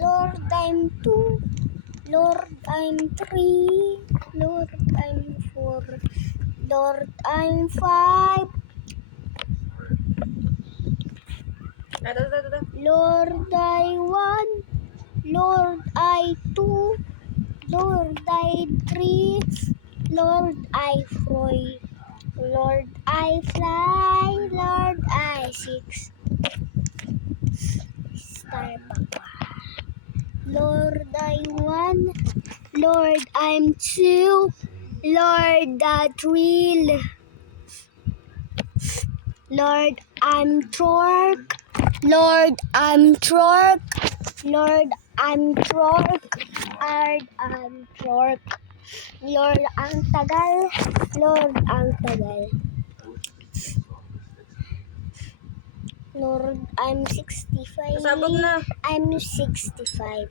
Lord, I'm 2. Lord, I'm 3. Lord, I'm 4. Lord, I'm 5. Lord, I 1. Lord, I 2. Lord, I 3. Lord, I 4. Lord, I fly. Lord, I 6. Starbucks. Lord, I 1. Lord, I'm 2. Lord, I 3. Lord, I'm Torque. Lord, I'm Torque. Lord, I'm Torque. Lord, I'm Torque. Lord, ang tagal. Lord, ang tagal. Lord, I'm 65. Sabog na. I'm 65.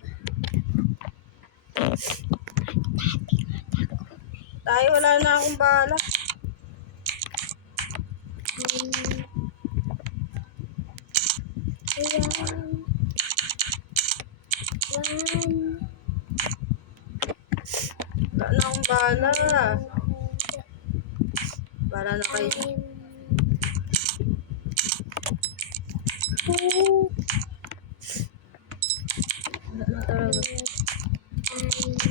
Tayo, wala na akong bala. Wala na akong bala. Bala na kayo. Wala na talaga. Thank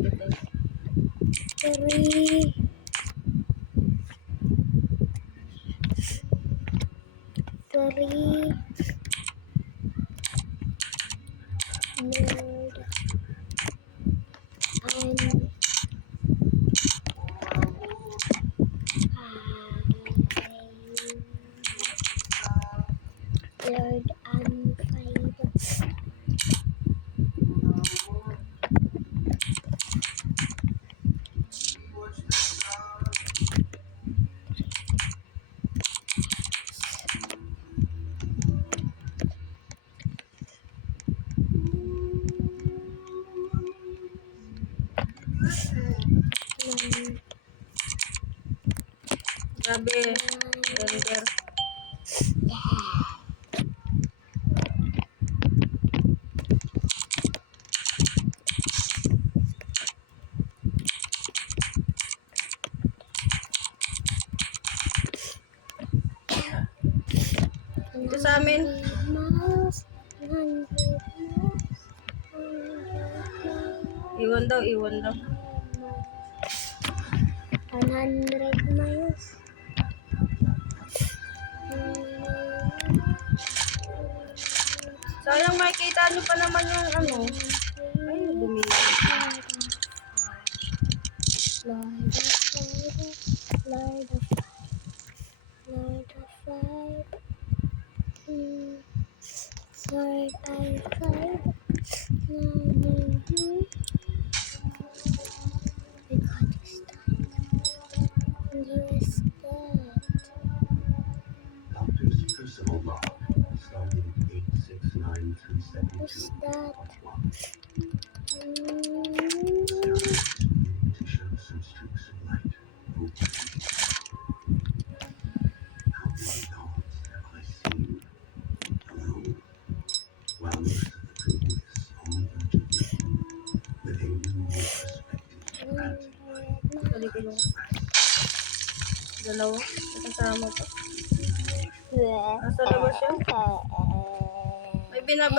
you, thank you. 3. Lord, Lord, I'm 5. Grabe. Render. Ito sa amin. Iwan daw, iwan daw. 100 miles. Sayang makikita nyo pa naman yung ano. Ay, dumili. Lord of five. Lord, I 5. Doctor's personal log, starting 8693721. Who's that? To show some streaks of light over the east. How many dogs have I seen alone? While most of the previous only intervened with a newly prospective antibody. Balik ko lang. Dalawa. Kasama pa. Nasa labas yun. May binaba